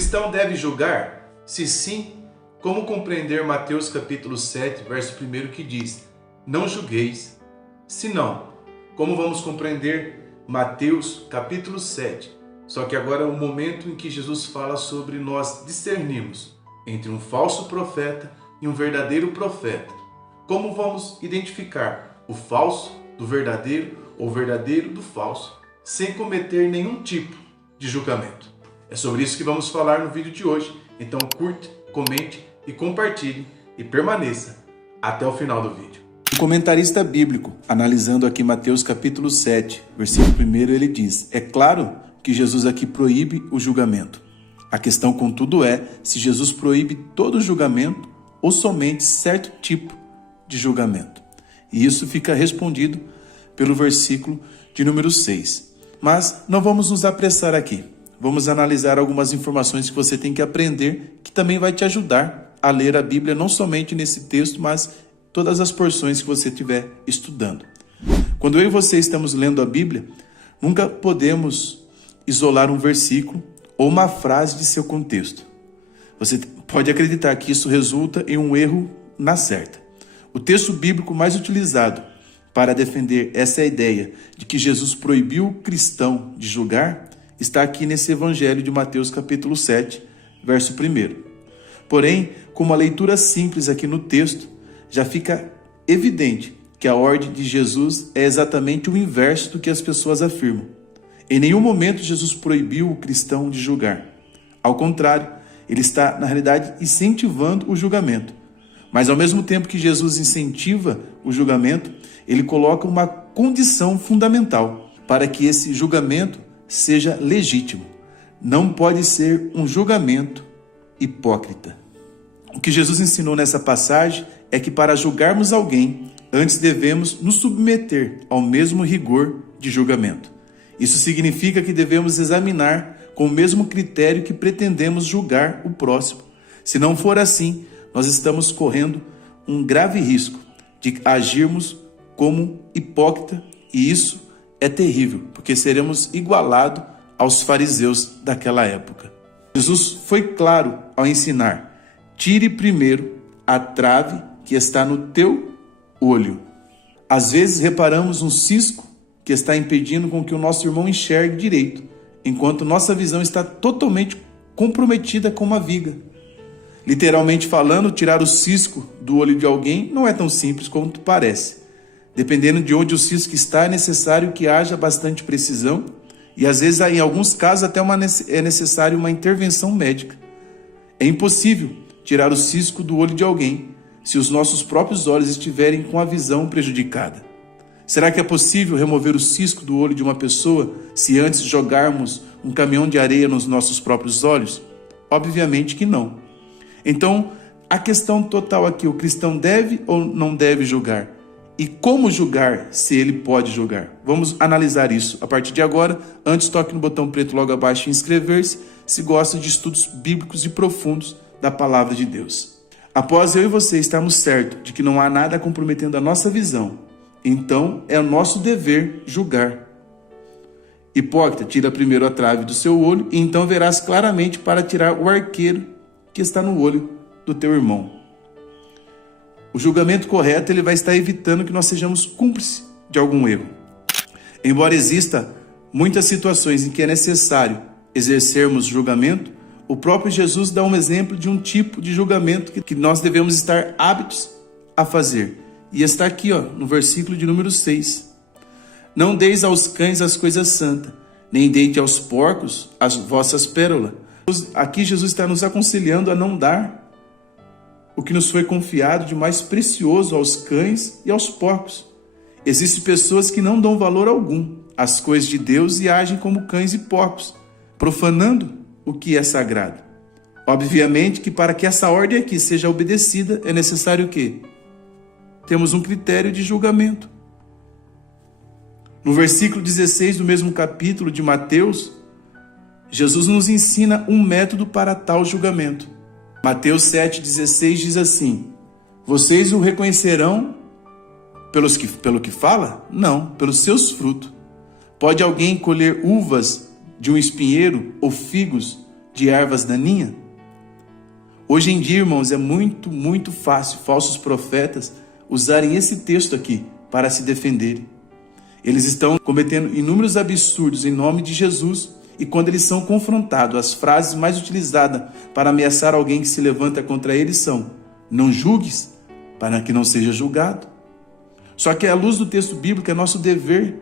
cristão deve julgar? Se sim, como compreender Mateus capítulo 7, verso 1 que diz: não julgueis? Se não, como vamos compreender Mateus capítulo 7? Só que agora é o momento em que Jesus fala sobre nós discernirmos entre um falso profeta e um verdadeiro profeta. Como vamos identificar o falso do verdadeiro ou o verdadeiro do falso, sem cometer nenhum tipo de julgamento? É sobre isso que vamos falar no vídeo de hoje. Então curte, comente e compartilhe e permaneça até o final do vídeo. O comentarista bíblico, analisando aqui Mateus capítulo 7, versículo 1, ele diz: é claro que Jesus aqui proíbe o julgamento. A questão, contudo, é se Jesus proíbe todo julgamento ou somente certo tipo de julgamento. E isso fica respondido pelo versículo de número 6. Mas não vamos nos apressar aqui. Vamos analisar algumas informações que você tem que aprender, que também vai te ajudar a ler a Bíblia, não somente nesse texto, mas todas as porções que você estiver estudando. Quando eu e você estamos lendo a Bíblia, nunca podemos isolar um versículo ou uma frase de seu contexto. Você pode acreditar que isso resulta em um erro na certa. O texto bíblico mais utilizado para defender essa ideia de que Jesus proibiu o cristão de julgar está aqui nesse Evangelho de Mateus capítulo 7, verso 1. Porém, com uma leitura simples aqui no texto, já fica evidente que a ordem de Jesus é exatamente o inverso do que as pessoas afirmam. Em nenhum momento Jesus proibiu o cristão de julgar. Ao contrário, ele está, na realidade, incentivando o julgamento. Mas ao mesmo tempo que Jesus incentiva o julgamento, ele coloca uma condição fundamental para que esse julgamento seja legítimo. Não pode ser um julgamento hipócrita. O que Jesus ensinou nessa passagem é que para julgarmos alguém, antes devemos nos submeter ao mesmo rigor de julgamento. Isso significa que devemos examinar com o mesmo critério que pretendemos julgar o próximo. Se não for assim, nós estamos correndo um grave risco de agirmos como hipócrita, e isso é terrível, porque seremos igualados aos fariseus daquela época. Jesus foi claro ao ensinar: tire primeiro a trave que está no teu olho. Às vezes reparamos um cisco que está impedindo com que o nosso irmão enxergue direito, enquanto nossa visão está totalmente comprometida com uma viga. Literalmente falando, tirar o cisco do olho de alguém não é tão simples quanto parece. Dependendo de onde o cisco está, é necessário que haja bastante precisão e às vezes, em alguns casos, até é necessário uma intervenção médica. É impossível tirar o cisco do olho de alguém se os nossos próprios olhos estiverem com a visão prejudicada. Será que é possível remover o cisco do olho de uma pessoa se antes jogarmos um caminhão de areia nos nossos próprios olhos? Obviamente que não. Então, a questão total aqui: o cristão deve ou não deve julgar? E como julgar, se ele pode julgar? Vamos analisar isso a partir de agora. Antes, toque no botão preto logo abaixo e inscrever-se, se gosta de estudos bíblicos e profundos da palavra de Deus. Após eu e você estarmos certos de que não há nada comprometendo a nossa visão, então é o nosso dever julgar. Hipócrita, tira primeiro a trave do seu olho, e então verás claramente para tirar o arqueiro que está no olho do teu irmão. O julgamento correto, ele vai estar evitando que nós sejamos cúmplices de algum erro. Embora exista muitas situações em que é necessário exercermos julgamento, o próprio Jesus dá um exemplo de um tipo de julgamento que nós devemos estar aptos a fazer. E está aqui, no versículo de número 6. Não deis aos cães as coisas santas, nem deite aos porcos as vossas pérolas. Aqui Jesus está nos aconselhando a não dar o que nos foi confiado de mais precioso aos cães e aos porcos. Existem pessoas que não dão valor algum às coisas de Deus e agem como cães e porcos, profanando o que é sagrado. Obviamente que para que essa ordem aqui seja obedecida, é necessário o quê? Temos um critério de julgamento. No versículo 16 do mesmo capítulo de Mateus, Jesus nos ensina um método para tal julgamento. Mateus 7,16 diz assim: vocês o reconhecerão pelo que fala? Não, pelos seus frutos. Pode alguém colher uvas de um espinheiro ou figos de ervas daninhas? Hoje em dia, irmãos, é muito fácil falsos profetas usarem esse texto aqui para se defenderem. Eles estão cometendo inúmeros absurdos em nome de Jesus, e quando eles são confrontados, as frases mais utilizadas para ameaçar alguém que se levanta contra eles são: não julgues, para que não seja julgado. Só que à luz do texto bíblico é nosso dever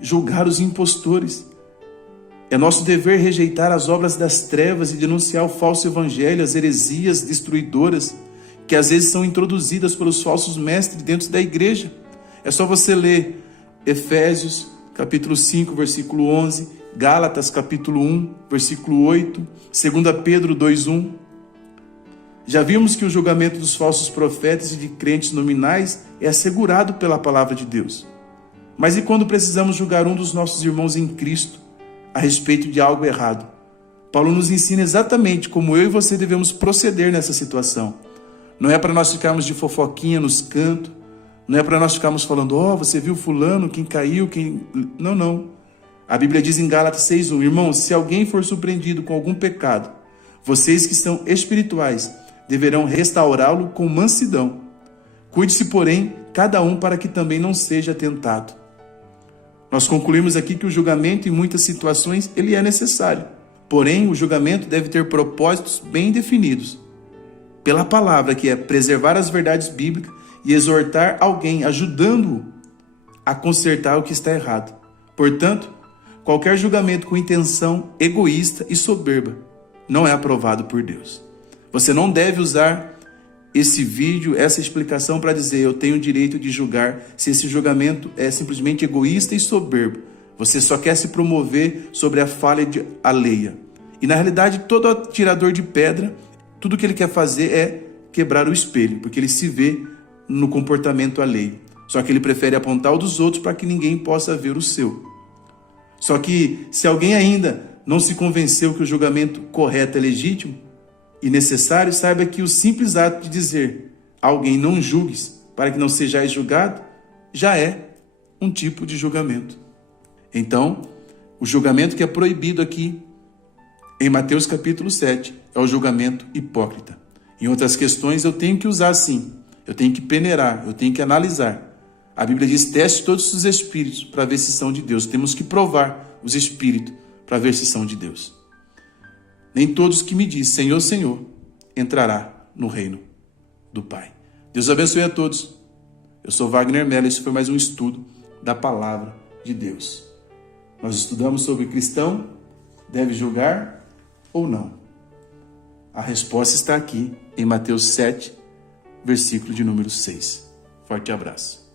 julgar os impostores. É nosso dever rejeitar as obras das trevas e denunciar o falso evangelho, as heresias destruidoras que às vezes são introduzidas pelos falsos mestres dentro da igreja. É só você ler Efésios, capítulo 5, versículo 11, Gálatas, capítulo 1, versículo 8, 2 Pedro 2:1. Já vimos que o julgamento dos falsos profetas e de crentes nominais é assegurado pela palavra de Deus. Mas e quando precisamos julgar um dos nossos irmãos em Cristo a respeito de algo errado? Paulo nos ensina exatamente como eu e você devemos proceder nessa situação. Não é para nós ficarmos de fofoquinha nos cantos, não é para nós ficarmos falando: você viu fulano, quem caiu, quem... Não. A Bíblia diz em Gálatas 6:1, irmãos, se alguém for surpreendido com algum pecado, vocês que são espirituais deverão restaurá-lo com mansidão. Cuide-se, porém, cada um para que também não seja tentado. Nós concluímos aqui que o julgamento, em muitas situações, ele é necessário. Porém, o julgamento deve ter propósitos bem definidos pela palavra, que é preservar as verdades bíblicas e exortar alguém, ajudando-o a consertar o que está errado. Portanto, qualquer julgamento com intenção egoísta e soberba não é aprovado por Deus. Você não deve usar esse vídeo, essa explicação para dizer: eu tenho o direito de julgar, se esse julgamento é simplesmente egoísta e soberbo. Você só quer se promover sobre a falha alheia. E na realidade, todo atirador de pedra, tudo que ele quer fazer é quebrar o espelho, porque ele se vê no comportamento alheio. Só que ele prefere apontar o dos outros para que ninguém possa ver o seu. Só que se alguém ainda não se convenceu que o julgamento correto é legítimo e necessário, saiba que o simples ato de dizer a alguém: não julgues, para que não sejais julgado, já é um tipo de julgamento. Então, o julgamento que é proibido aqui em Mateus capítulo 7 é o julgamento hipócrita. Em outras questões eu tenho que usar sim, eu tenho que peneirar, eu tenho que analisar. A Bíblia diz: teste todos os espíritos para ver se são de Deus. Temos que provar os espíritos para ver se são de Deus. Nem todos que me dizem Senhor, Senhor, entrará no reino do Pai. Deus abençoe a todos. Eu sou Wagner Mello e esse foi mais um estudo da Palavra de Deus. Nós estudamos sobre cristão deve julgar ou não. A resposta está aqui em Mateus 7, versículo de número 6. Forte abraço.